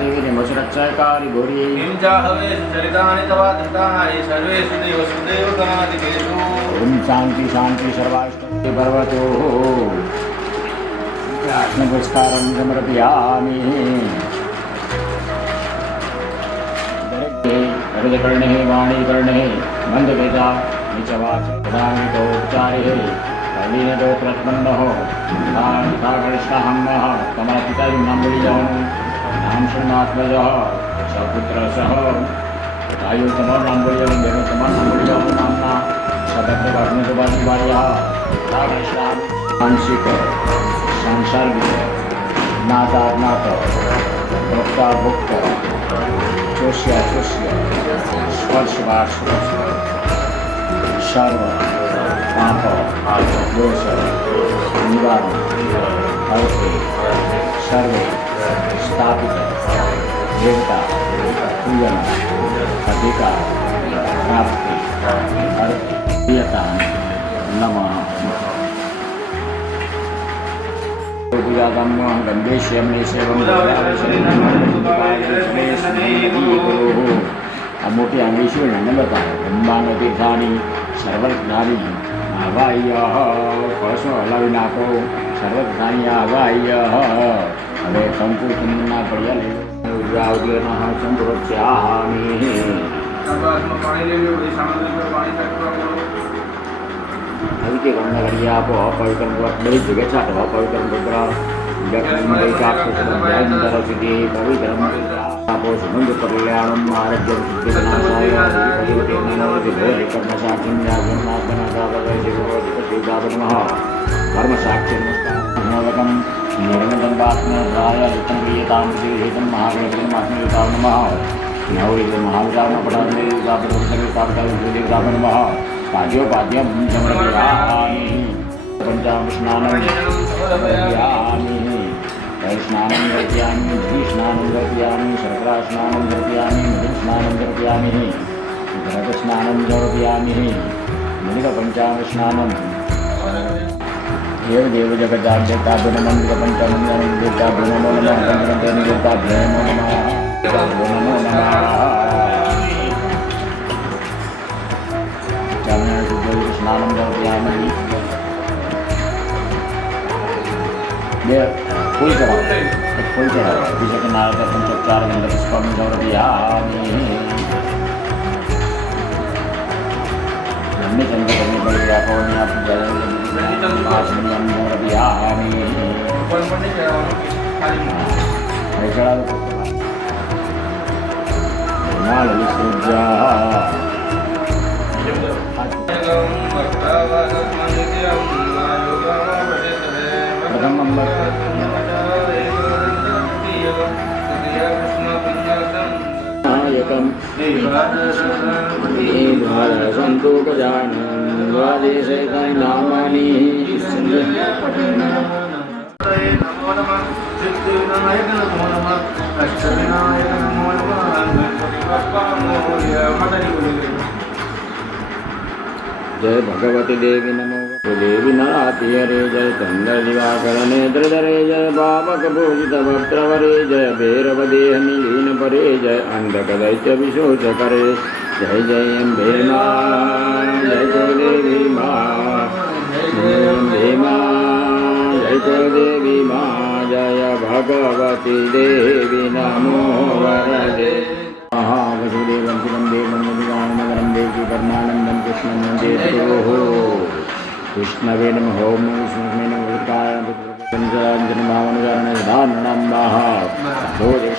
देवी निमसुरक्षयकारी गौरी हवे चरितानि तव धृतानि सर्वेषु देवसुदेव गणाधिकेषु ओम शांति शांति सर्वाष्टके पर्वतो नमस्कारं समर्पयामि हृदकर्णे वाणीकर्णे मंदवेदा निचवाच प्रधानितोपचारे कलीनतो प्रत्पन्नः तथा कृष्णहम्मः तमपितरि नम्बुलियं नाम शृणात्मजः सपुत्रसः तथायुतमो नम्बुलियं देवतमो नम्बुलियं नाम्ना सततवर्णसुभाषिवार्यः तथा कृष्णां मानसिक सांसर्गिक ज्ञाताज्ञात भोक्ताभोक्त चोष्य स्पर्शवास्पर्श सर्व पाप दोष निवारण अर्थे सर्वे स्थापित देवता पूजन अधिकार प्राप्ति अर्थ प्रियता नमः આ મોટી આંગળી નમ્રતા બ્રહ્માંડ તીર્થાની સર્વજ્ઞાની આવાહ્ય કળશો હલાવી નાખો સર્વજ્ઞાની આવાહ્ય હવે સંકુલના પડ્યા લઈ સંપ્રોચ્યામી हल्के करने लगी आप पवित्र बड़ी जगह छाट पवित्र रुद्र पवित्र आपो सुगंध कल्याणम आरोग्य सिद्धिनाशाय कर्मसाक्षी कर्मसाक्षिर्मोदकम निर्मदंबात्मराय प्रियताम श्रीहितम महागणपतिमात्मयुताय नमः नवरी महाविदान पठादेवता नमः पाद्योपाद्यं समर्पयामि पंचामृष्णानं समर्पयामि स्नानं कर्पयामि घृष्णानं कर्पयामि शर्करास्नानं कर्पयामि मधुस्नानं कर्पयामि घृतस्नानं समर्पयामि मृगपञ्चामृष्णानं देव जगदाद्यताभ्यो नमः मृगपञ्चामृष्णाभ्यो नमो नमः पञ्चपञ्चनिर्देवताभ्यो नमो नमः स्नानं समर्पयामि फूल चढ़ाओ अभिषेक नारद पंचोपचार गंधपुष्पं समर्पयामि चंद्रकर्णी बलिरापौर्ण्या समर्पयामि नामानि जय भगवती देवी नमो देवी नाराति हरे जय चंद्र दिवाकर नेत्रधरे जय पावक भूषित वक्त्रवरे जय भैरवदेह नीलीन परे जय अंधकदैत्य विशोच करे जय जय अम्बे मां जय जय देवी मां जय अम्बे मां जय जय देवी मां जय भगवती देवी नमो वरदे महावसुदेवं शिवं देवं मधुगानगरं देवी परमानन्दं कृष्णं वन्दे कृष्णवे नमः ओम विष्णुवे नमः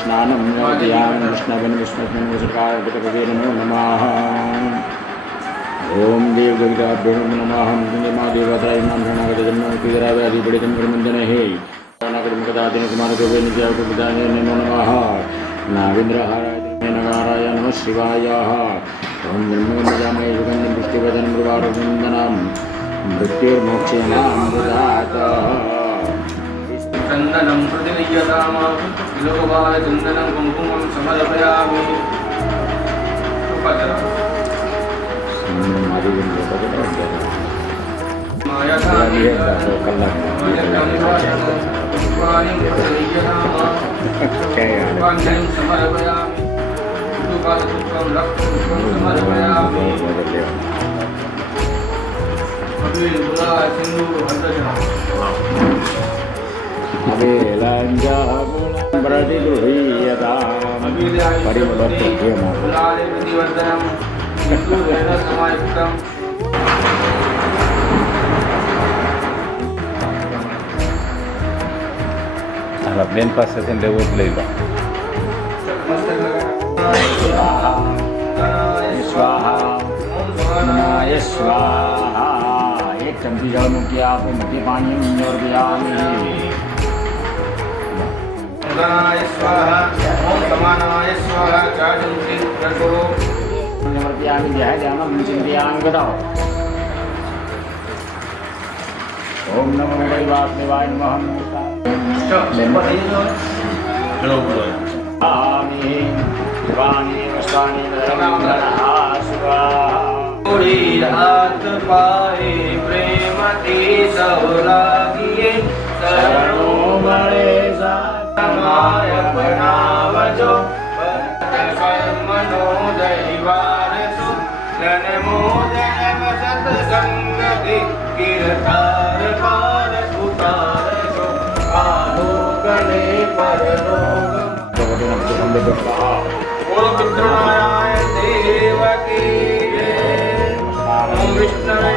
स्नानं नमयामि कृष्णवेन विष्णुवेन वसुकाय नमो नमः ओम देव गविताभ्यो नमः महादेवताय नमः शरणागतजन्मोऽपितराव्याधिपीडितं प्रमञ्जनहे नागरिकदादिन कुमारगवे नित्यावकुपिताय नमो नमः नागेन्द्रहाराय नगाराय नमः शिवाय ओम ब्रह्मगन्धजामये सुगन्धं पुष्टिवदनं मृगारविन्दनं मृत्युर्मोक्षेणामृतात् चन्दनं प्रतिनियताम लोकपालचन्दनं कुङ्कुमं समर्पयामि બેન પાસેથી લેવું જ લઈ લો. સ્વાહા નાય સ્વાહા. એક ચમચી જળ મૂકી આપો. મૂકી પાણી અંદર પીવાની. ગણાય સ્વાહા ઓમ સમાનાય સ્વાહા ચાજંતિ પ્રગો પીવાની જાય ધ્યાન ચિંતિયાન ગદાઓ. ઓમ નમો વાસુદેવાય નમઃ. આમી શિવાની વસ્વાની ધર્મા ઓડી હાથ પાએ પ્રેમથી સૌ લાગીએ શરણો મળે માય બનાવજો મનો દૈવારસો જન્મો જન્મ સત્સંગતિ કીર્તાર પાર ઉતારજો આલોકને પરલોક બોલો કૃષ્ણારાયણ દેવકી જય. ઓમ વિષ્ણવે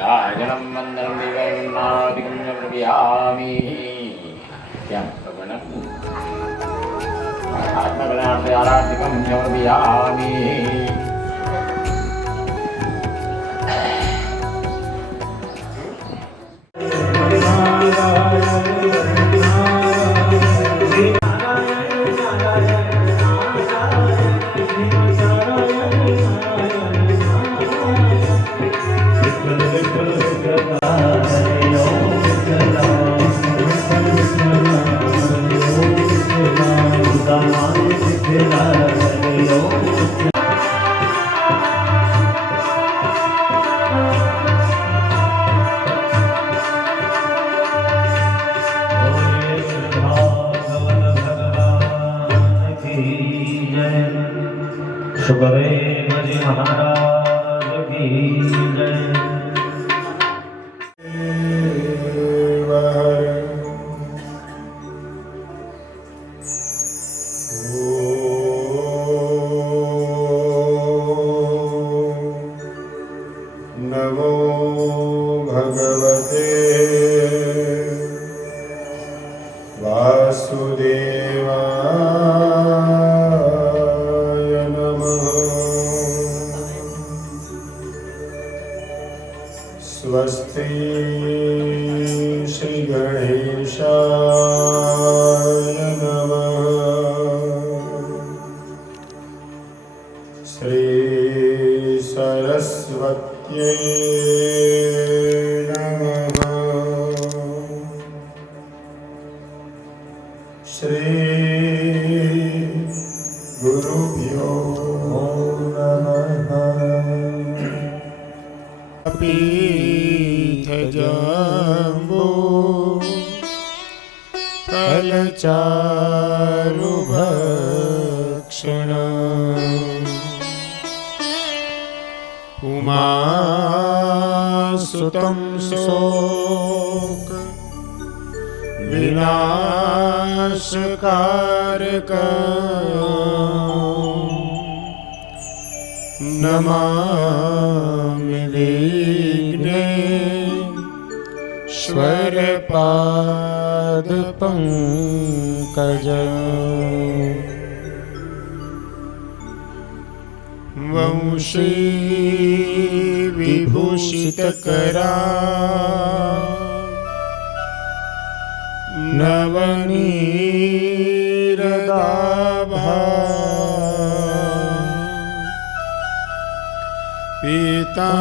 राजनं मन्दनं दिव्यन्नादिकं प्रविहामि. क्या भगवान आत्मकल्याणार्थे आराधिकं प्रविहामि. Hare Om सुखदेव जी महाराज की जय। नमो भगवते वासुदेवाय नमः। स्वस्ति श्री गणेशाय नमः। श्री सरस्वत्यै नमः। श्री गुरुभ्यो नमः। पीठजम्बो फलचारुभक्षण उमासुतं शोक विनाशकारकं नमामि विघ्नेश्वरपादपङ्कजम्। वंशी विभूषितकरा नवनीरदाभा पीताम्बरा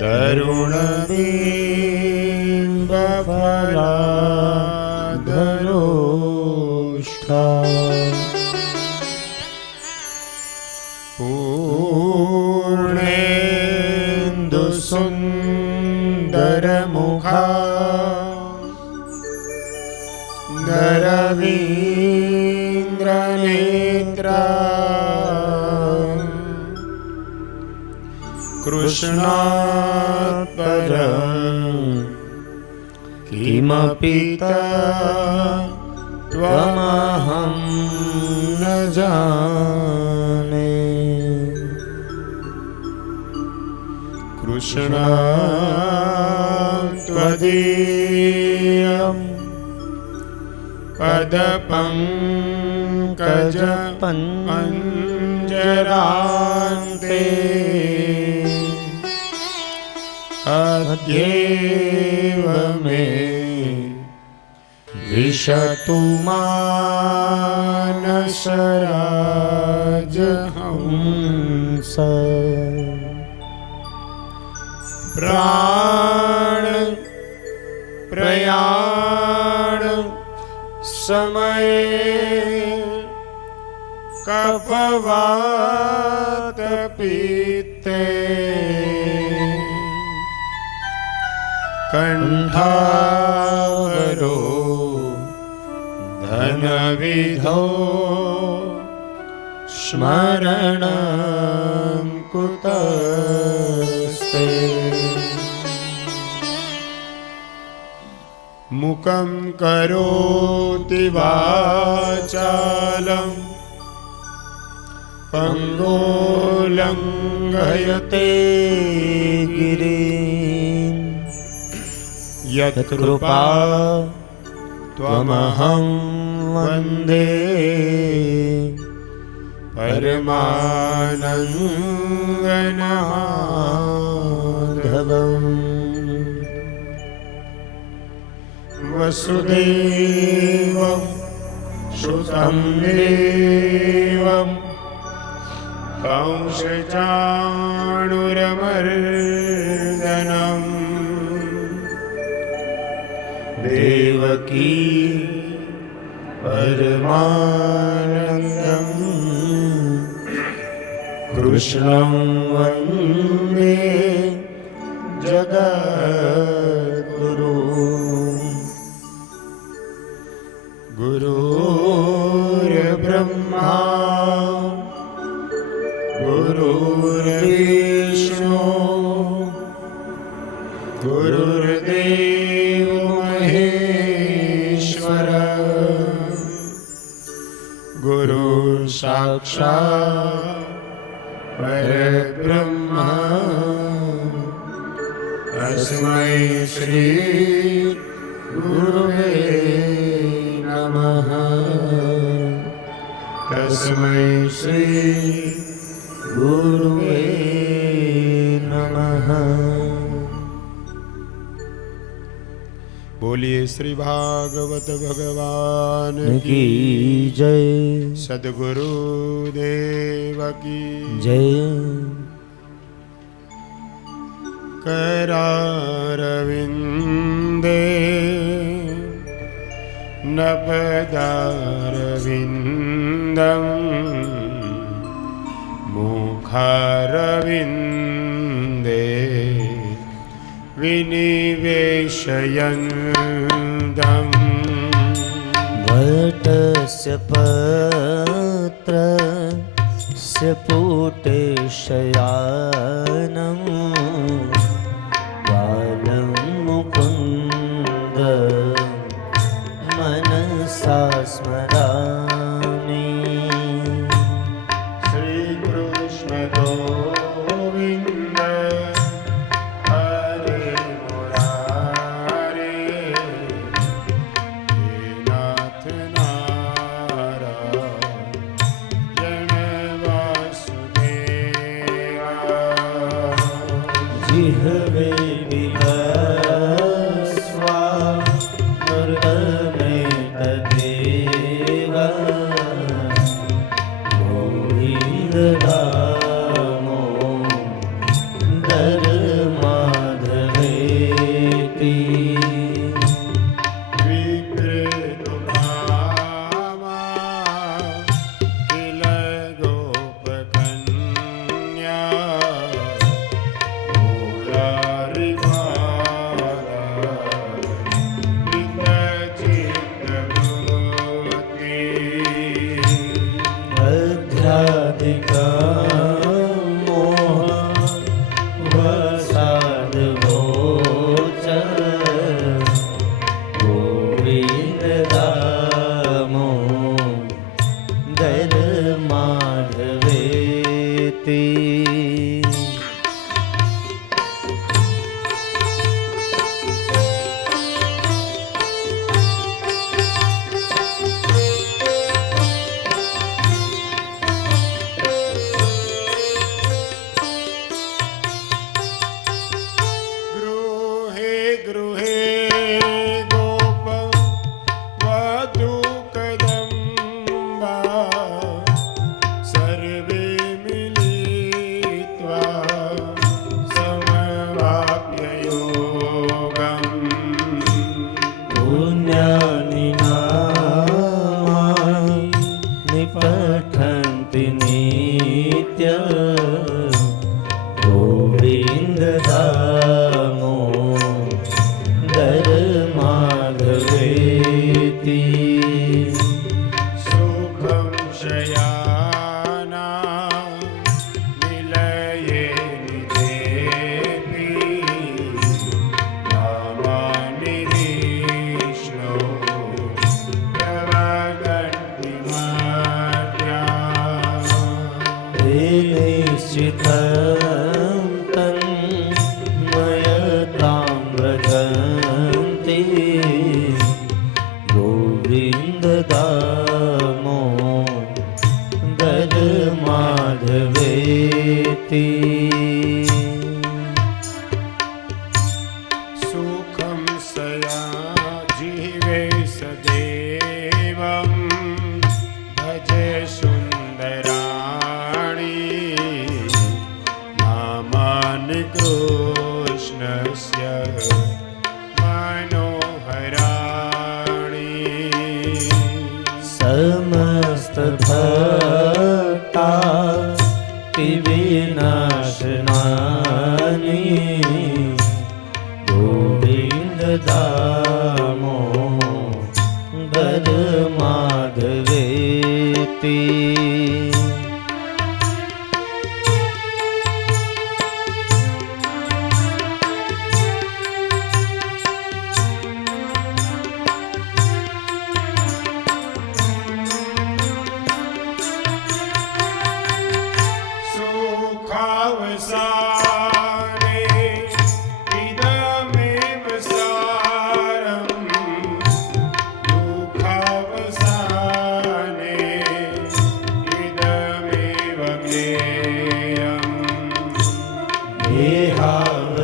तरुणबिम्बफलाधरोष्ठा पूर्णेन्दुसुन्दरमुखा नरवीन्द्रनेत्रा कृष्णात् परं किमपि त्वमहं न जाने। कृष्णात् त्वदीयं पदपङ्कजपञ्जरान्ते अद्यैव मे विशतु मानसराजहंस। प्राण प्रयाण समये कफवात पित्ते कंठावरो धनविधो स्मरणं कुतस्ते। मुखं करोति वाचालं पङ्गुलङ्घयते गिरिं यत्कृपा त्वमहं वन्दे परमानन्दमाधवम्। वसुदेवं सुतं देवं कंसचाणूरमर्दनम् देवकी परमानन्दं कृष्णं वन्दे जगद्गुरु। गुरुर्ब्रह्मा गुरुर्देव महेश्वर गुरु साक्षात् परब्रह्म तस्मै श्री गुरुवे नमः तस्मै श्री गुरुवे नमः। बोलिए श्री भागवत भगवान की जय। सद्गुरु देव की जय। करारविन्दे नपदारविन्दं मुखारविन्दे विनिवेशयन्दम् वटस्य पत्रस्य पुटे शयानं बालं मुकुन्द मनसा स्मरामि। श्रीकृष्ण गोविन्द हरे मुरारे हे नाथ नारायण वासुदेवा। जिह्वे विलस्वा दुर्गमे तदेव गोविन्द दामोदर माधवेति। विक्रेतुकामा किल गोपकन्या मुरारिबाला विकचित्तबुद्धि। अध्यात्मिका मोह वसादगोचर गोविन्द दामोदर माधवेति। गृहे गृहे गोप वधूकदम्बा सर्वे मिलित्वा समवाप्य योगम्। पुण्यानि नामानि निपठन्ति नित्यं गोविन्द दामोदर माधवेति। सुखं शयाना निलये निधेऽपि नामानि विष्णो प्रवदन्ति माद्या। ते निश्चितं तन्मयतां व्रजन्ति गोविन्द दामोदर माधवेति। सुखं सया जीवे सदेवं भजे सुन्दराणि नामानि कृष्णस्य मनोहराणि। समस्तभक्ता विनाशनानि गोविन्द दामोदर माधवेति।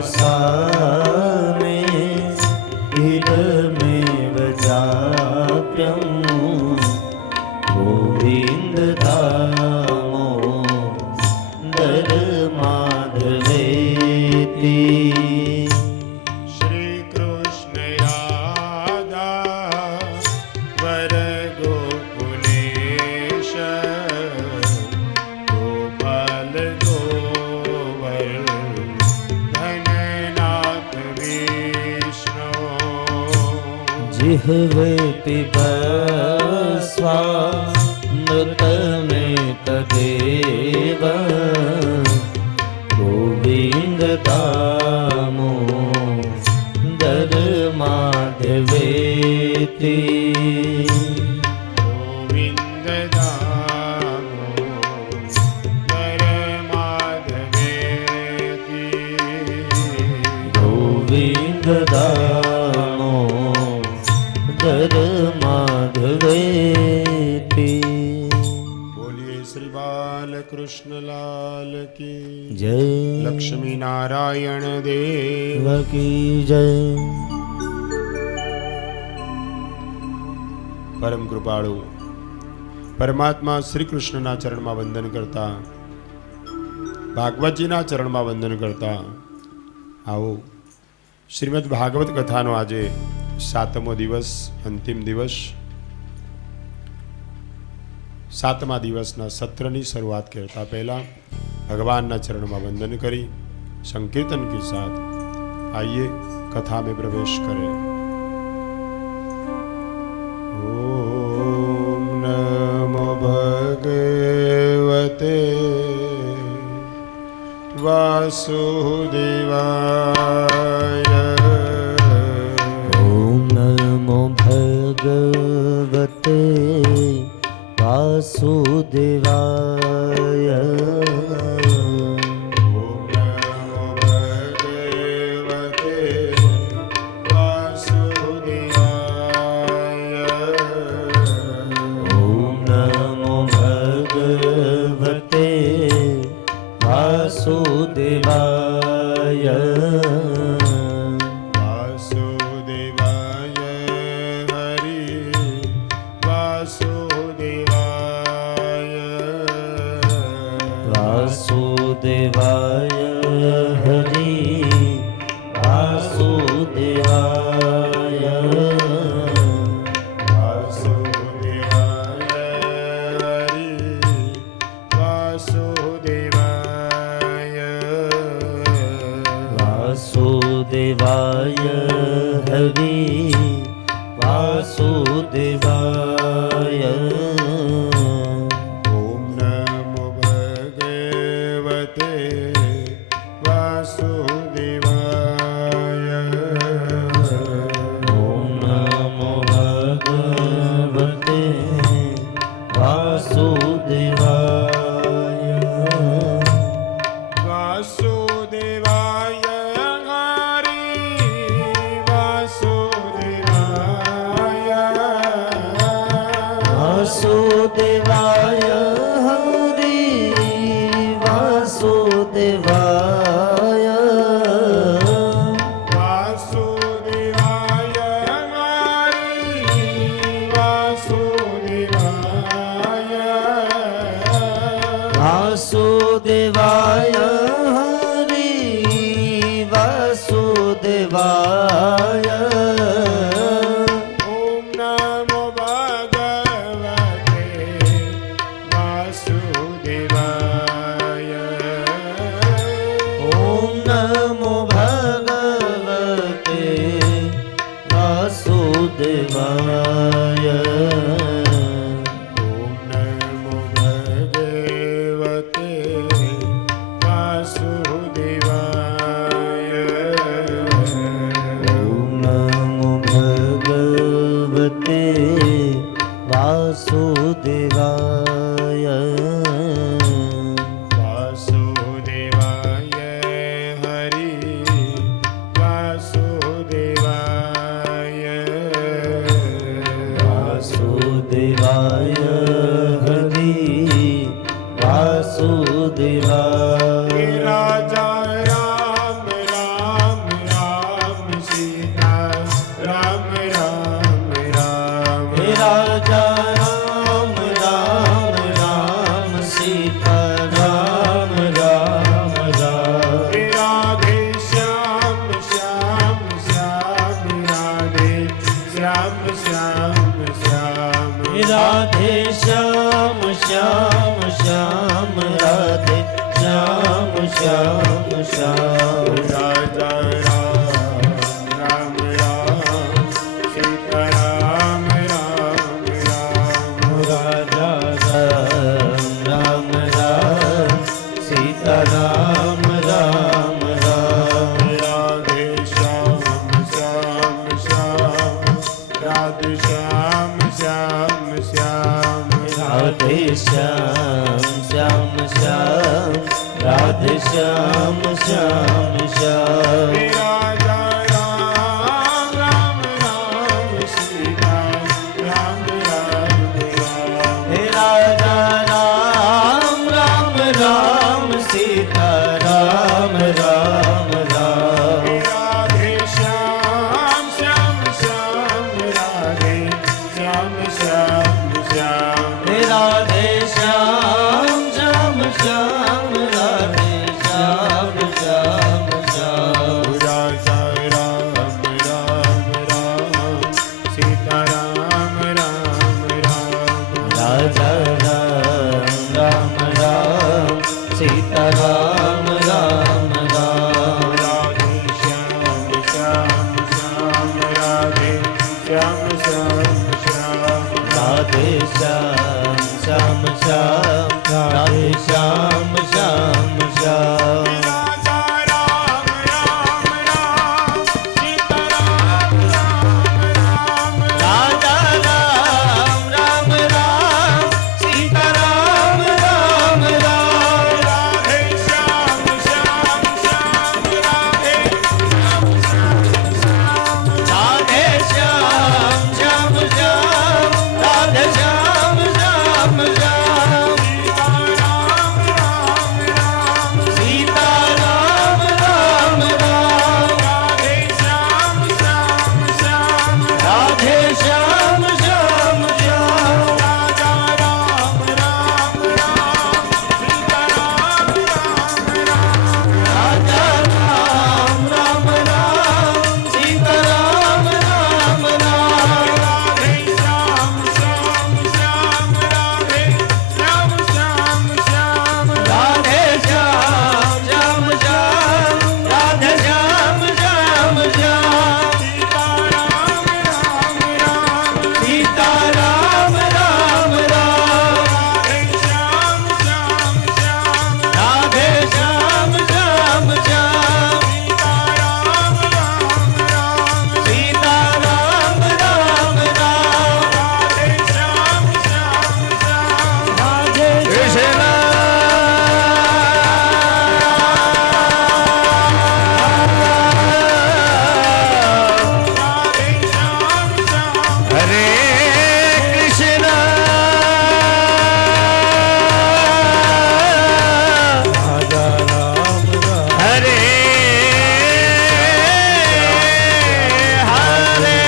वासाने इदमेव जाप्यं गोविन्द दामोदर माधवेति श्री कृष्ण यादा वर गोकुलेश गोपाल गोवर्धननाथ विष्णु जिह्वे पिबस्वा नृतमेतदेव गोविन्द दामोदर माधवेति गोविन्द दामोदर माधवेति गोविन्द दामोदर माधवेति बोलिए श्री बाल कृष्ण लाल की जय लक्ष्मी नारायण देव देव की जय પરમ કૃપાળુ પરમાત્મા શ્રી કૃષ્ણના ચરણમાં વંદન કરતા, ભાગવતજીના ચરણમાં વંદન કરતા આવો શ્રીમદ ભાગવત કથાનો આજે 7મો દિવસ, અંતિમ દિવસ. 7મા દિવસના સત્રની શરૂઆત કરતા પહેલા ભગવાનના ચરણમાં વંદન કરી સંકીર્તન કે સાથ आइए कथा में प्रवेश करें. ओम नमो भगवते वासुदेवाय. ओम नमो भगवते वासुदेवाय. वासुदेवाय वासुदेवाय हरि वासुदेवाय वासुदेवाय हरि वासुदेवाय वासुदेवाय हरि वासुदेवाय वासुदेवाय हरि वासुदेवाय. ओम नमो भगवते वासुदेवाय. ओम नमो भगवते वासुदेवाय. वासुदेवाय हरि वासुदेवाय. શ્યામ શ્યામ રાજા રામ રામ રામ સીતારામ રામ રામ રાજા રામ રામ રામ સીતારામ રામ રામ રાધે શ્યામ શ્યામ શ્યામ રાધે શ્યામ શ્યામ શ્યામ રાધે શ્યામ શ્યામ શ્યામ રાધે શ્યામ શ્યામ શ્યામ રાજા રામ રામ રામ સીતા રામ રામ રામ હે રાજા રામ રામ રામ સીતારામ રામ રામ રાધે શ્યામ શ્યામ શ્યામ રાધે શ્યામ શ્યામ શ્યામ હે રાધે શ્યામ શ્યામ શ્યામ રાધે શ્યામ શ્યામ શ્યામ રાજા રામ રામ રામ સીતારામ રામ રામ રાજા રામ રામ રામ સીતારામ રામ રામ રાધે શ્યામ શ્યામ શ્યામ રાધે શ્યામ શ્યામ શ્યામ રાધે શ્યામ શ્યામ શ્યામ રાધે શ્યામ શ્યામ શ્યામ રાજા રામ રામ રામ સીતારામ રામ રામ રાજા રામ રામ રામ સીતારામ રામ રામ રાધે શ્યામ શ્યામ શ્યામ રાધે શ્યામ શ્યામ શ્યામ રાધે શ્યામ શ્યામ શ્યામ રાધે શ્યામ શ્યામ શ્યામ સીતારામ રામ રામ રામ સીતારામ રામ રામ રાધે શ્યામ શ્યામ શ્યામ રાધે શ્યામ શ્યામ શ્યામ રાજા રામ રામ રામ સીતારામ રામ રામ રાજા રામ રામ રામ સીતારામ રામ રામ રાધે શ્યામ શ્યામ શ્યામ રાધે શ્યામ શ્યામ શ્યામ સીતારામ રામ રામ રાધે શ્યામ શ્યામ શ્યામ સીતારામ રામ રામ રાધે હરે કૃષ્ણ રાજા રામ રામ હરે હરે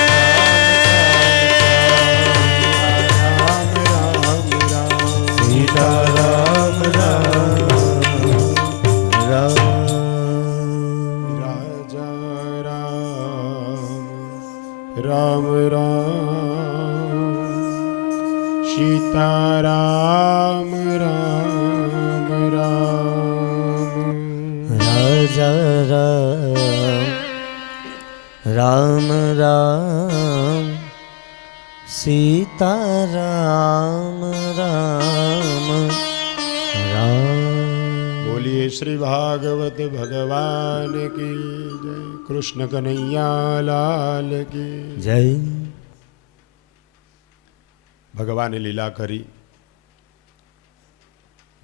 રામ રામ રામ સીતારામ રામ રાજા રામ રામ સીતારામ રામ રામ રાજા રામ રામ સીતારામ રામ રામ બોલીએ શ્રી ભાગવત ભગવાન કી જય કૃષ્ણ કનૈયા લાલ કી જય ભગવાને લીલા કરી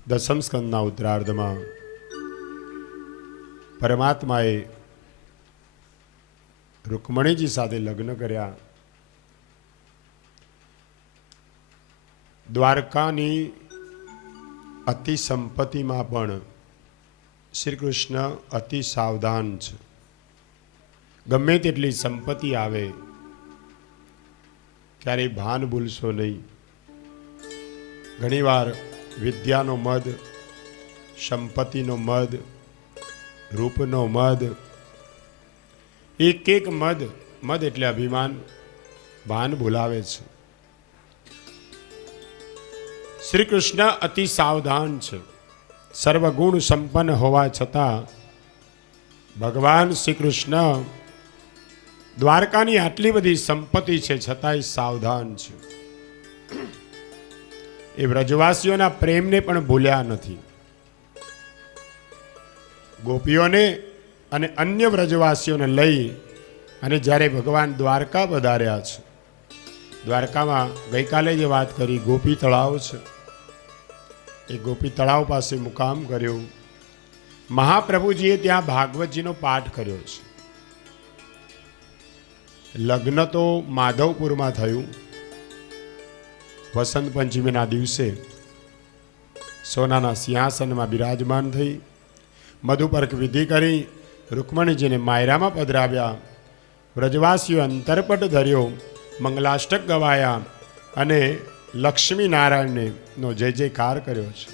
દસમ સ્કંદના ઉત્તરાર્ધમાં પરમાત્માએ રૂકમણીજી સાથે લગ્ન કર્યા. દ્વારકાની અતિ સંપત્તિમાં પણ શ્રી કૃષ્ણ અતિ સાવધાન છે. ગમે તેટલી સંપત્તિ આવે ક્યારેય ભાન ભૂલશો નહીં. ઘણીવાર વિદ્યાનો મદ, સંપત્તિનો મદ, રૂપનો મદ, એક એક મદ એટલે અભિમાન, ભાન ભૂલાવે છે. શ્રી કૃષ્ણ અતિ સાવધાન છે. સર્વગુણ સંપન્ન હોવા છતાં ભગવાન શ્રી કૃષ્ણ દ્વારકાની આટલી બધી સંપત્તિ છે છતાંય સાવધાન છે. એ વ્રજવાસીઓના પ્રેમને પણ ભૂલ્યા નથી. ગોપીઓને અને અન્ય વ્રજવાસીઓને લઈ અને જ્યારે ભગવાન દ્વારકા પધાર્યા છે, દ્વારકામાં ગઈકાલે જે વાત કરી ગોપી તળાવ છે, એ ગોપી તળાવ પાસે મુકામ કર્યો. મહાપ્રભુજીએ ત્યાં ભાગવતજીનો પાઠ કર્યો છે. લગ્ન તો માધવપુરમાં થયું. વસંત પંચમીના દિવસે સોનાના સિંહાસનમાં બિરાજમાન થઈ મધુપર્ક વિધિ કરી રૂકમણીજીને માયરામાં પધરાવ્યા. વ્રજવાસીઓ અંતરપટ ધર્યો, મંગલાષ્ટક ગવાયા અને લક્ષ્મી નારાયણને નો જય જયકાર કર્યો છે.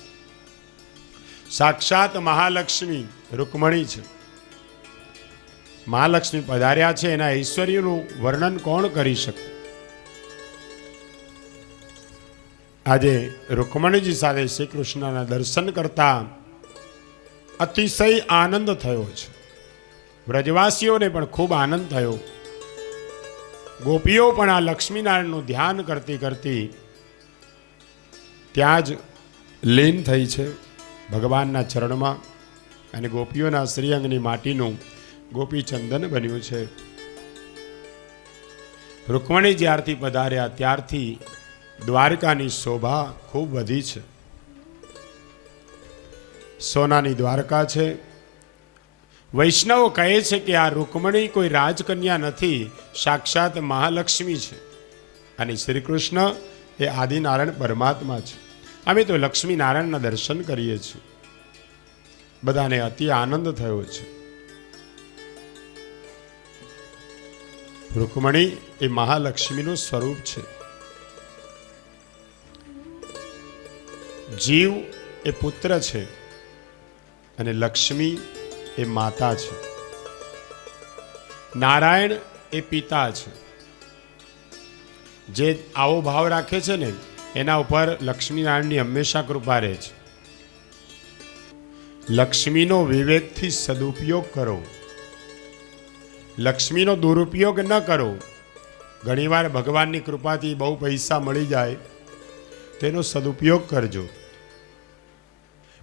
સાક્ષાત મહાલક્ષ્મી રૂકમણી છે. મહાલક્ષ્મી પધાર્યા છે, એના ઐશ્વર્યનું વર્ણન કોણ કરી શકે? આજે રૂકમણીજી સાથે શ્રી કૃષ્ણના દર્શન કરતા અતિશય આનંદ થયો છે. વ્રજવાસીઓને પણ ખૂબ આનંદ થયો. ગોપીઓ પણ આ લક્ષ્મીનારાયણનું ધ્યાન કરતી કરતી ત્યાં જ લીન થઈ છે ભગવાનના ચરણમાં. અને ગોપીઓના શ્રીઅંગની માટીનું ગોપી ચંદન બન્યું છે. રૂકમણી જ્યારથી પધાર્યા ત્યારથી દ્વારકાની શોભા ખૂબ વધી છે. સોનાની દ્વારકા છે. વૈષ્ણવો કહે છે કે આ રૂકમણી કોઈ રાજકન્યા નથી, સાક્ષાત મહાલક્ષ્મી છે. અને શ્રી કૃષ્ણ એ આદિનારાયણ પરમાત્મા છે. અમે તો લક્ષ્મી નારાયણના દર્શન કરીએ છીએ. બધાને અતિ આનંદ થયો છે. રૂકમણી એ મહાલક્ષ્મીનું સ્વરૂપ છે. જીવ એ પુત્ર છે અને લક્ષ્મી એ માતા છે. નારાયણ એ પિતા છે. જે આવો ભાવ રાખે છે ને એના ઉપર લક્ષ્મીનારાયણની હંમેશા કૃપા રહે છે. લક્ષ્મીનો વિવેકથી સદુપયોગ કરો, લક્ષ્મીનો દુરુપયોગ ન કરો. ઘણીવાર ભગવાનની કૃપાથી બહુ પૈસા મળી જાય, તેનો સદુપયોગ કરજો.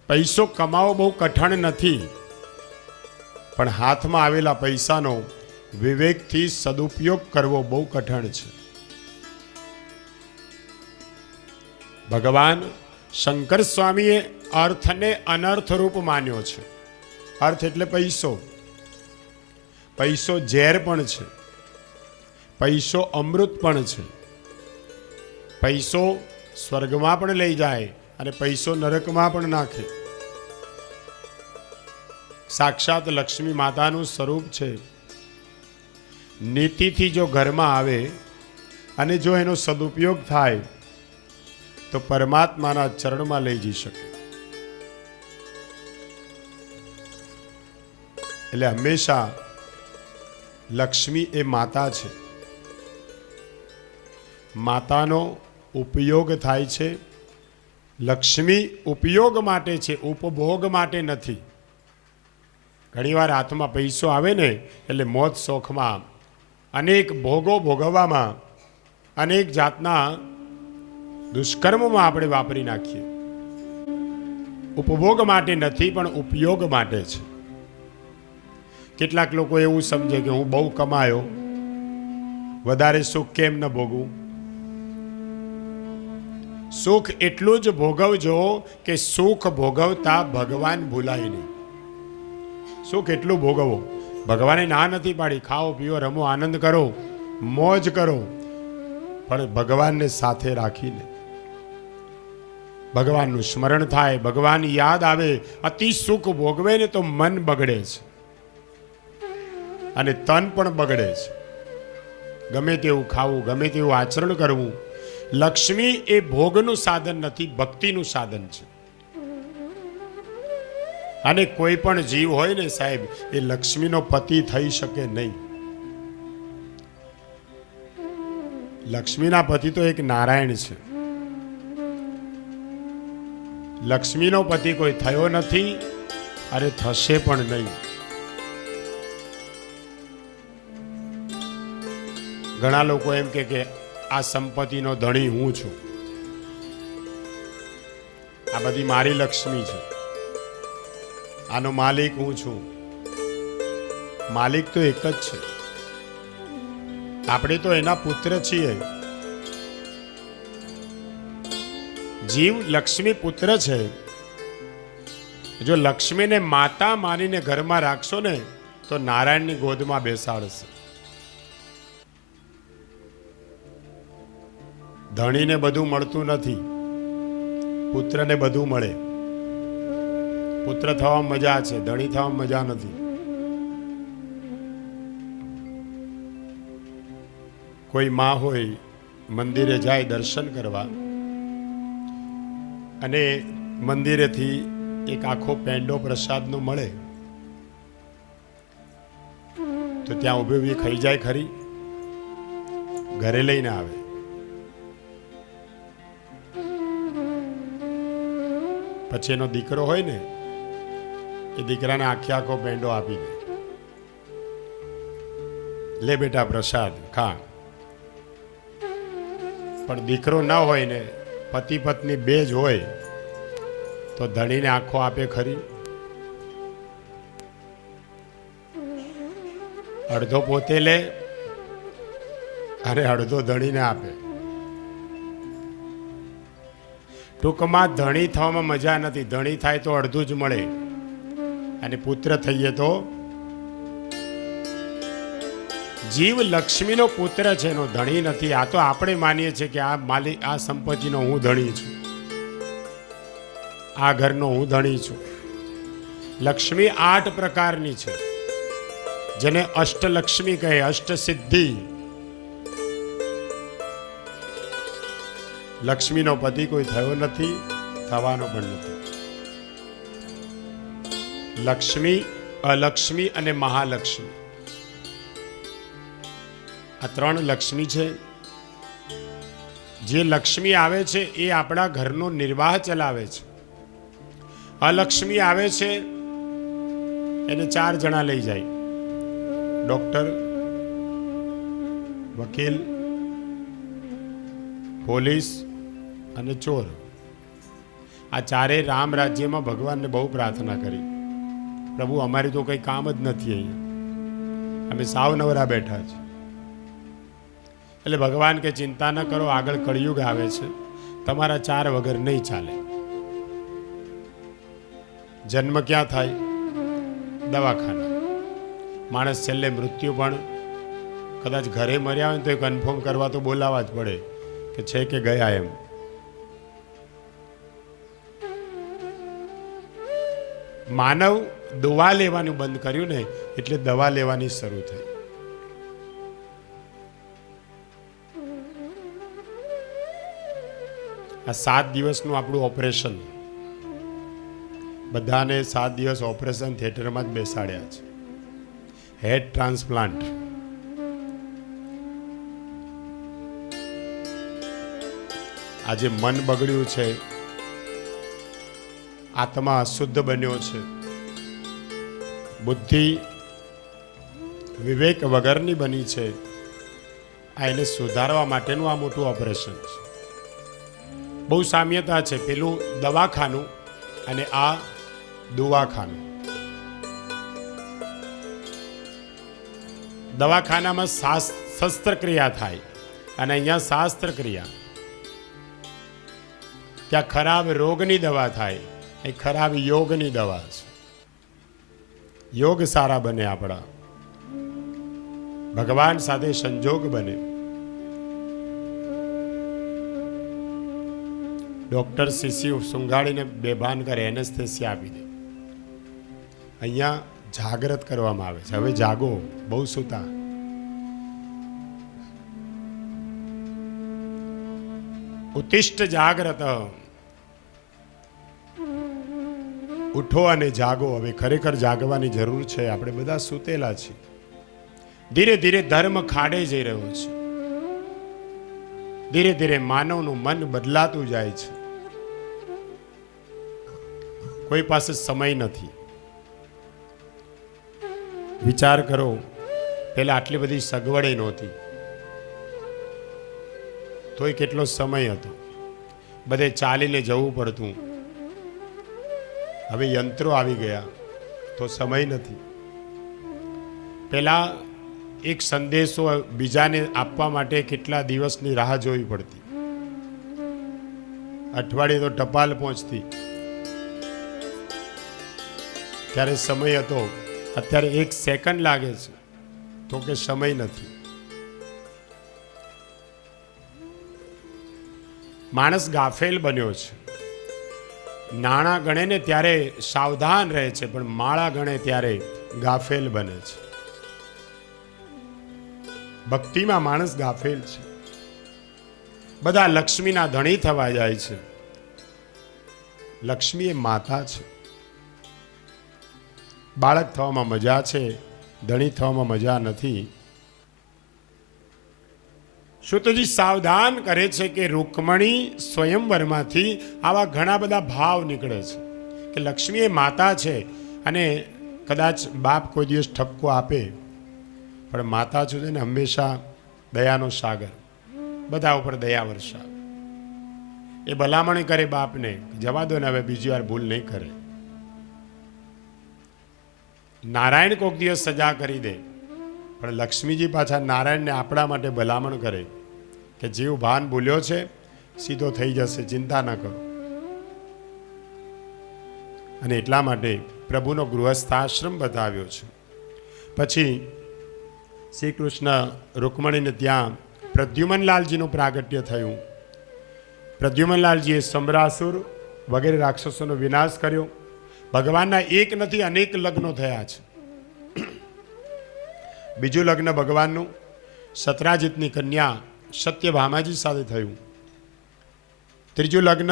પૈસો કમાવો બહુ કઠણ નથી, પણ હાથમાં આવેલા પૈસાનો વિવેકથી સદુપયોગ કરવો બહુ કઠણ છે. ભગવાન શંકર સ્વામીએ અર્થને અનર્થ રૂપ માન્યો છે. અર્થ એટલે પૈસો. પૈસો ઝેર પણ છે, પૈસો અમૃત પણ છે. પૈસો સ્વર્ગમાં પણ લઈ જાય અને પૈસો નરકમાં પણ નાખે. સાક્ષાત લક્ષ્મી માતાનું સ્વરૂપ છે. નીતિથી જો ઘરમાં આવે અને જો એનો સદુપયોગ થાય તો પરમાત્માના ચરણમાં લઈ જઈ શકે. એટલે હંમેશા લક્ષ્મી એ માતા છે. માતાનો ઉપયોગ થાય છે. લક્ષ્મી ઉપયોગ માટે છે, ઉપભોગ માટે નથી. ઘણીવાર હાથમાં પૈસો આવે ને એટલે મોજ શોખમાં અનેક ભોગો ભોગવવામાં અનેક જાતના દુષ્કર્મમાં આપણે વાપરી નાખીએ. ઉપભોગ માટે નથી પણ ઉપયોગ માટે છે. કેટલાક લોકો એવું સમજે કે હું બહુ કમાયો, વધારે સુખ કેમ ન ભોગવું? સુખ એટલું જ ભોગવજો કે સુખ ભોગવતા ભગવાન ભૂલાય નહીં. સુખ એટલું ભોગવો. ભગવાને ના નથી પાડી, ખાઓ પીઓ રમો આનંદ કરો મોજ કરો, પણ ભગવાનને સાથે રાખીને. ભગવાનનું સ્મરણ થાય, ભગવાન યાદ આવે. અતિ સુખ ભોગવે ને તો મન બગડે છે અને તન પણ બગડે છે. ગમે તેવું ખાવું, ગમે તેવું આચરણ કરવું. લક્ષ્મી એ ભોગનું સાધન નથી, ભક્તિનું સાધન છે. અને કોઈ પણ જીવ હોય ને સાહેબ, એ લક્ષ્મીનો પતિ થઈ શકે નહીં. લક્ષ્મીના પતિ તો એક નારાયણ છે. લક્ષ્મીનો પતિ કોઈ થયો નથી અને થશે પણ નહીં. ઘણા લોકો એમ કે આ સંપત્તિનો ધણી હું છું, આ બધી મારી લક્ષ્મી છે, આનો માલિક હું છું. માલિક તો એક જ છે, આપણે તો એના પુત્ર છીએ. જીવ લક્ષ્મી પુત્ર છે. જો લક્ષ્મીને માતા માનીને ઘરમાં રાખશો ને તો નારાયણની ગોદમાં બેસાડશે. ધણીને બધું મળતું નથી, પુત્રને બધું મળે. પુત્ર થવામાં મજા છે, ધણી થવામાં મજા નથી. કોઈ માં હોય મંદિરે જાય દર્શન કરવા અને મંદિરેથી એક આખો પેંડો પ્રસાદનો મળે તો ત્યાં ઊભી ઊભી ખાઈ જાય ખરી? ઘરે લઈને આવે. પછી એનો દીકરો હોય ને એ દીકરાને આખો પેંડો આપી દે, લે બેટા પ્રસાદ ખા. પણ દીકરો ના હોય ને પતિ પત્ની બે જ હોય તો ધણીને આખો આપે ખરી? અડધો પોતે લે અને અડધો ધણીને આપે. ટૂંકમાં ધણી થવામાં મજા નથી. ધણી થાય તો અડધું જ મળે અને પુત્ર થઈએ તો. જીવ લક્ષ્મીનો પુત્ર છે, એનો ધણી નથી. આ તો આપણે માનીએ છીએ કે આ માલિક, આ સંપત્તિનો હું ધણી છું, આ ઘરનો હું ધણી છું. લક્ષ્મી 8 પ્રકારની છે, જેને અષ્ટલક્ષ્મી કહે, અષ્ટસિદ્ધિ. લક્ષ્મીનો પતિ કોઈ થયો નથી, થવાનો પણ નથી. લક્ષ્મી, અલક્ષ્મી અને મહાલક્ષ્મી, આ 3 લક્ષ્મી છે. જે લક્ષ્મી આવે છે એ આપણા ઘરનો નિર્વાહ ચલાવે છે. અલક્ષ્મી આવે છે એને 4 જણા લઈ જાય, ડોક્ટર, વકીલ, પોલીસ અને ચોર. આ 4 રામ રાજ્યમાં ભગવાનને બહુ પ્રાર્થના કરી, પ્રભુ અમારી તો કંઈ કામ જ નથી અહીંયા, અમે સાવ નવરા બેઠા છે. એટલે ભગવાન કે ચિંતા ન કરો, આગળ કળિયુગ આવે છે, તમારા 4 વગર નહીં ચાલે. જન્મ ક્યાં થાય? દવાખાના. માણસ છેલ્લે મૃત્યુ પણ કદાચ ઘરે મર્યા હોય તો એ કન્ફર્મ કરવા તો બોલાવવા જ પડે કે છે કે ગયા એમ. માનવ દવા લેવાનું બંધ કર્યું ને એટલે દવા લેવાની શરૂ થઈ. આ 7 દિવસનું આપણું ઓપરેશન, બધાને 7 દિવસ ઓપરેશન થિયેટરમાં જ બેસાડ્યા છે. હેડ ટ્રાન્સપ્લાન્ટ. આજે મન બગડ્યું છે, આત્મા અશુદ્ધ બન્યો છે, બુદ્ધિ વિવેક વગરની બની છે. આ એને સુધારવા માટેનું આ મોટું ઓપરેશન છે. બહુ સામ્યતા છે, પેલું દવાખાનું અને આ દુવાખાનું. દવાખાનામાં શસ્ત્રક્રિયા થાય અને અહીંયા શાસ્ત્ર ક્રિયા. ત્યાં ખરાબ રોગની દવા થાય, એ ખરાબ યોગની દવા છે. યોગ સારા બને, આપણા ભગવાન સાથે સંજોગ બને. ડોક્ટર શીશી સુંઘાડીને બેભાન કરે, એનેસ્થેસિયા આપી દે. અહીંયા જાગૃત કરવામાં આવે છે, હવે જાગો, બહુ સૂતા. ઉત્તિષ્ઠ જાગ્રત, ઉઠો અને જાગો. હવે ખરેખર જાગવાની જરૂર છે. આપણે બધા સૂતેલા છીએ. ધીરે ધીરે ધર્મ ખાડે જઈ રહ્યો છે. ધીરે ધીરે માનવનું મન બદલાતું જાય છે. કોઈ પાસે સમય નથી. વિચાર કરો, પહેલા આટલી બધી સગવડે નહોતી, તોય કેટલો સમય હતો. બધે ચાલીને જવું પડતું. હવે યંત્રો આવી ગયા તો સમય નથી. પહેલા એક સંદેશો બીજાને આપવા માટે કેટલા દિવસની રાહ જોવી પડતી. અઠવાડિયે તો ટપાલ પહોંચતી. ત્યારે સમય હતો. અત્યારે 1 સેકન્ડ લાગે છે તો કે સમય નથી. માણસ ગાફેલ બન્યો છે. નાણાં ગણે ને ત્યારે સાવધાન રહે છે, પણ માળા ગણે ત્યારે ગાફેલ બને છે. ભક્તિમાં માણસ ગાફેલ છે. બધા લક્ષ્મીના ધણી થવા જાય છે. લક્ષ્મી એ માતા છે. બાળક થવામાં મજા છે, ધણી થવામાં મજા નથી. શુતજી સાવધાન કરે છે કે રૂકમણી સ્વયંવરમાંથી આવા ઘણા બધા ભાવ નીકળે છે કે લક્ષ્મી એ માતા છે, અને કદાચ બાપ કોઈ દિવસ ઠપકો આપે, પણ માતા છે ને હંમેશા દયાનો સાગર, બધા ઉપર દયા વર્ષા. એ ભલામણી કરે બાપને, જવા દો ને, હવે બીજી વાર ભૂલ નહીં કરે. નારાયણ કોઈક દિવસ સજા કરી દે, પણ લક્ષ્મીજી પાછા નારાયણને આપણા માટે ભલામણ કરે કે જીવ ભાન ભૂલ્યો છે, સીધો થઈ જશે, ચિંતા ન કરો. અને એટલા માટે પ્રભુનો ગૃહસ્થાશ્રમ બતાવ્યો છે. પછી શ્રી કૃષ્ણ રૂકમણીને ત્યાં પ્રદ્યુમનલાલજીનું પ્રાગટ્ય થયું. પ્રદ્યુમનલાલજીએ સમરાસુર વગેરે રાક્ષસોનો વિનાશ કર્યો. ભગવાનના એક નથી અનેક લગ્નો થયા છે. બીજું લગ્ન ભગવાનનું સત્રાજીતની કન્યા સત્યભામાજી સાથે થયું. ત્રીજું લગ્ન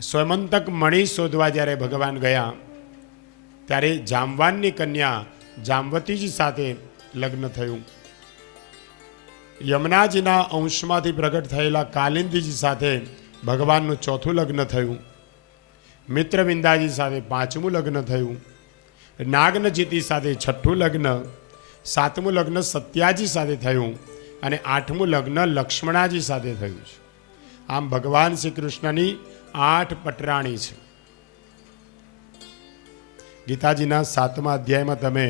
સ્વયંતક મણિ શોધવા જ્યારે ભગવાન ગયા ત્યારે જામવાનની કન્યા જામવતીજી સાથે લગ્ન થયું. યમુનાજીના અંશમાંથી પ્રગટ થયેલા કાલિંદીજી સાથે ભગવાનનું ચોથું લગ્ન થયું. મિત્રવિંદાજી સાથે 5મું લગ્ન થયું. નાગનજીતી સાથે 6ઠું લગ્ન. 7મું લગ્ન સત્યાજી સાથે થયું. અને 8મું લગ્ન લક્ષ્મણાજી સાથે થયું છે. આમ ભગવાન શ્રી કૃષ્ણની 8 પટરાણી છે. ગીતાજીના 7મા અધ્યાયમાં તમે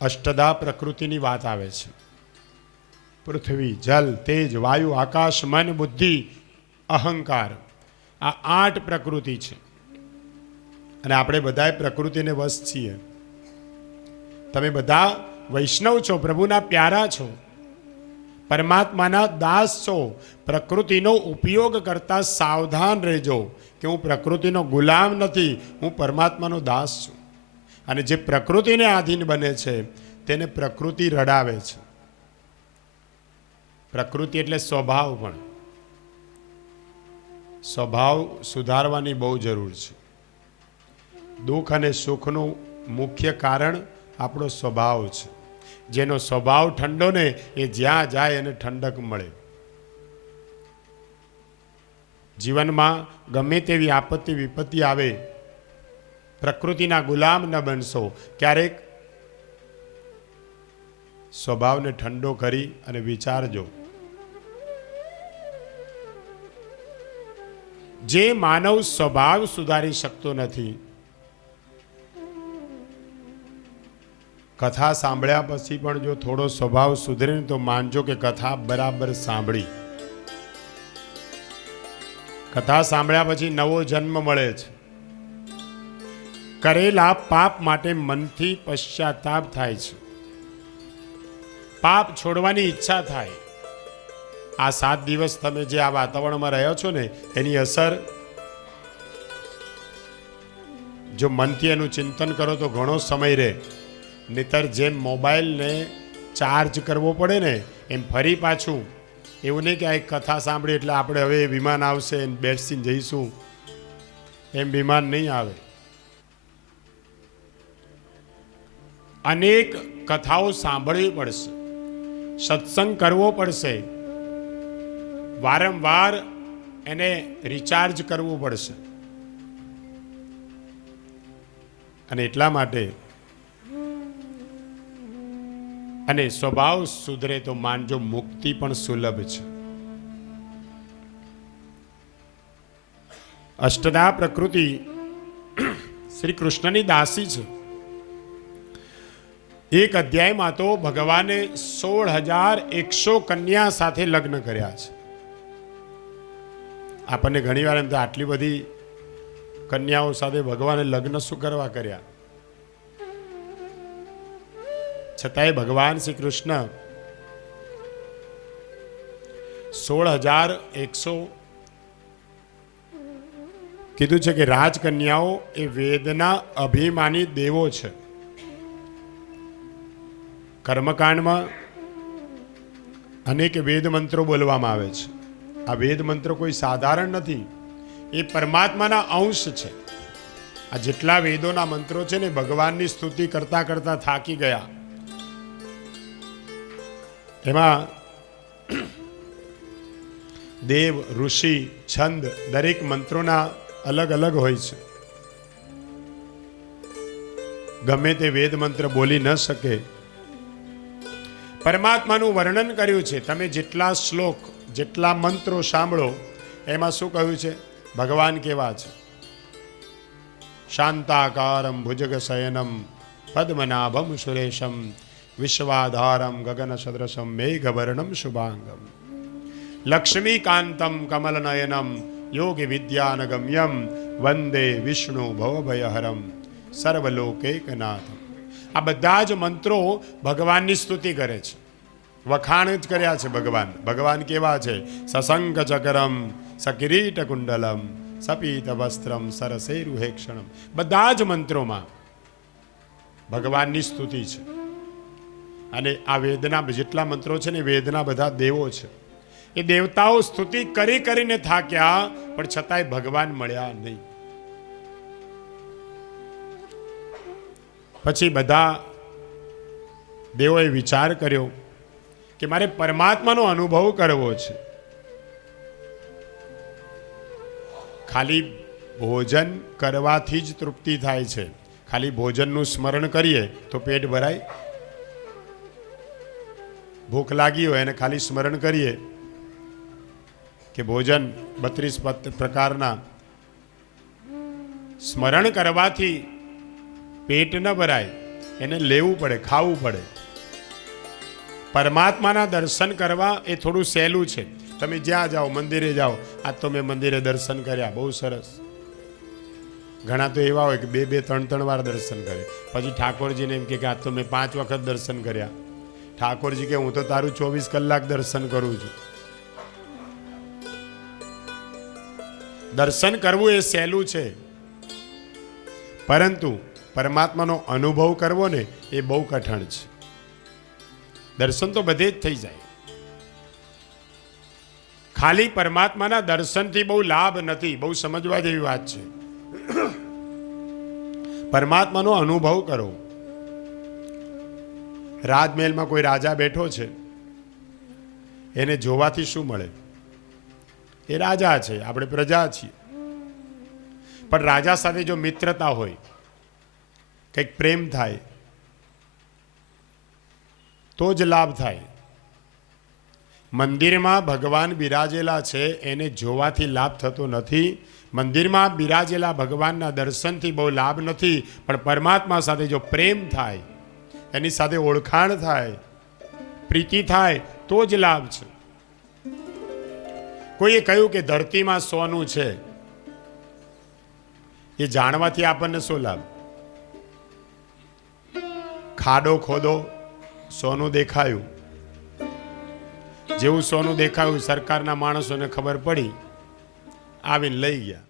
અષ્ટધા પ્રકૃતિની વાત આવે છે. પૃથ્વી, જલ, તેજ, વાયુ, આકાશ, મન, બુદ્ધિ, અહંકાર, આ 8 પ્રકૃતિ છે. અને આપણે બધાએ પ્રકૃતિને વશ છીએ. તમે બધા વૈષ્ણવ છો, પ્રભુના પ્યારા છો, પરમાત્માના દાસ છો. પ્રકૃતિનો ઉપયોગ કરતા સાવધાન રહેજો કે હું પ્રકૃતિનો ગુલામ નથી, હું પરમાત્માનો દાસ છું. અને જે પ્રકૃતિને આધીન બને છે તેને પ્રકૃતિ રડાવે છે. પ્રકૃતિ એટલે સ્વભાવ, પણ સ્વભાવ સુધારવાની બહુ જરૂર છે. દુઃખ અને સુખનું મુખ્ય કારણ આપણો સ્વભાવ છે. જેનો સ્વભાવ ઠંડો ને એ જ્યાં જાય એને ઠંડક મળે. જીવનમાં ગમે તેવી આપત્તિ વિપત્તિ આવે, પ્રકૃતિના ગુલામ ન બનશો. ક્યારેક સ્વભાવને ઠંડો કરી અને વિચારજો. જે માનવ સ્વભાવ સુધારી શકતો નથી, કથા સાંભળ્યા પછી પણ જો થોડો સ્વભાવ સુધરે ને તો માનજો કે કથા બરાબર સાંભળી. કથા સાંભળ્યા પછી નવો જન્મ મળે છે. કરેલા પાપ માટે મનથી પશ્ચાતાપ થાય છે. પાપ છોડવાની ઈચ્છા થાય. આ 7 દિવસ તમે જે આ વાતાવરણમાં રહ્યો છો ને, એની અસર જો મનથી એનું ચિંતન કરો તો ઘણો સમય રહે. નહીતર જેમ મોબાઈલને ચાર્જ કરવો પડે ને, એમ ફરી પાછું એવું નહીં કે આ એક કથા સાંભળી એટલે આપણે હવે વિમાન આવશે બેસીને જઈશું, એમ વિમાન નહીં આવે. અનેક કથાઓ સાંભળવી પડશે, સત્સંગ કરવો પડશે, વારંવાર એને રિચાર્જ કરવું પડશે. અને એટલા માટે અને સ્વભાવ સુધરે તો માનજો મુક્તિ પણ સુલભ છે. અષ્ટદા પ્રકૃતિ શ્રી કૃષ્ણની દાસી છે. એક અધ્યાયમાં તો ભગવાને 16,100 કન્યા સાથે લગ્ન કર્યા છે. આપણને ઘણી વાર એમ તો આટલી બધી કન્યાઓ સાથે ભગવાને લગ્ન શું કરવા કર્યા, છતાંય ભગવાન શ્રી કૃષ્ણ 16,100 કીધું છે કે રાજકન્યાઓ એ વેદના અભિમાની દેવો છે. કર્મકાંડમાં અનેક વેદ મંત્રો બોલવામાં આવે છે. આ વેદ મંત્રો કોઈ સાધારણ નથી, એ પરમાત્માના અંશ છે. આ જેટલા વેદોના મંત્રો છે ને ભગવાનની સ્તુતિ કરતા કરતા થાકી ગયા. એમાં દેવ, ઋષિ, છંદ દરેક મંત્રોના અલગ અલગ હોય છે. ગમે તે વેદ મંત્ર બોલી ન શકે. પરમાત્માનું વર્ણન કર્યું છે. તમે જેટલા શ્લોક, જેટલા મંત્રો સાંભળો એમાં શું કહ્યું છે? ભગવાન કેવા છે? શાંતાકારમ ભુજગ શયનમ પદ્મનાભમ સુરેશમ વિશ્વાધારમ ગગન સદૃશમ મેઘવર્ણમ શુભાંગમ લક્ષ્મીકાંતમ કમલનયનમ યોગી વિદ્યાનગમ્યમ વંદે વિષ્ણુ ભવભયહરમ સર્વલોકૈકનાથમ. આ બધા જ મંત્રો ભગવાનની સ્તુતિ કરે છે, વખાણ જ કર્યા છે ભગવાન. ભગવાન કેવા છે? સશંક ચકરમ સકિરીટ કુંડલમ સપીત વસ્ત્રમ સરસેરુહેક્ષણમ. બધા જ મંત્રોમાં ભગવાનની સ્તુતિ છે. અને આ વેદના જેટલા મંત્રો છે ને વેદના બધા દેવો છે. એ દેવતાઓ સ્તુતિ કરી કરીને થાક્યા પણ છતાંય ભગવાન મળ્યા નહીં. પછી બધા દેવોએ વિચાર કર્યો કે મારે પરમાત્માનો અનુભવ કરવો છે. ખાલી ભોજન કરવાથી જ તૃપ્તિ થાય છે. ખાલી ભોજનનું સ્મરણ કરીએ તો પેટ ભરાય? ભૂખ લાગી હોય અને ખાલી સ્મરણ કરીએ કે ભોજન 32 પ્રકારના, સ્મરણ કરવાથી પેટ ન ભરાય, એને લેવું પડે, ખાવું પડે. પરમાત્માના દર્શન કરવા એ થોડું સહેલું છે. તમે જ્યાં જાઓ, મંદિરે જાઓ, આજ તો મેં મંદિરે દર્શન કર્યા, બહુ સરસ. ઘણા તો એવા હોય કે 2-2, 3-3 વાર દર્શન કરે. પછી ઠાકોરજીને એમ કે આજ તો મેં 5 વખત દર્શન કર્યા. ઠાકોરજી કે હું તો તારું 24 કલાક દર્શન કરું છું. દર્શન કરવું એ સહેલું છે, પરંતુ પરમાત્માનો અનુભવ કરવો ને એ બહુ કઠણ છે. દર્શન તો બધે જ થઈ જાય. ખાલી પરમાત્માના દર્શનથી બહુ લાભ નથી. બહુ સમજવા જેવી વાત છે. પરમાત્માનો અનુભવ કરો. રાજમહેલમાં કોઈ રાજા બેઠો છે, એને જોવાથી શું મળે? એ રાજા છે, આપણે પ્રજા છીએ. પણ રાજા સાથે જો મિત્રતા હોય, કંઈક પ્રેમ થાય તો જ લાભ થાય. મંદિરમાં ભગવાન બિરાજેલા છે એને જોવાથી લાભ થતો નથી. મંદિરમાં બિરાજેલા ભગવાનના દર્શનથી બહુ લાભ નથી. પણ પરમાત્મા સાથે જો પ્રેમ થાય, એની સાથે ઓળખાણ થાય, પ્રીતિ થાય તો જ લાભ છે. કોઈએ કહ્યું કે ધરતીમાં સોનું છે, એ જાણવાથી આપણને શું લાભ? ખાડો ખોદો, સોનું દેખાયું. જેવું સોનું દેખાયું, સરકારના માણસોને ખબર પડી, આવીને લઈ ગયા.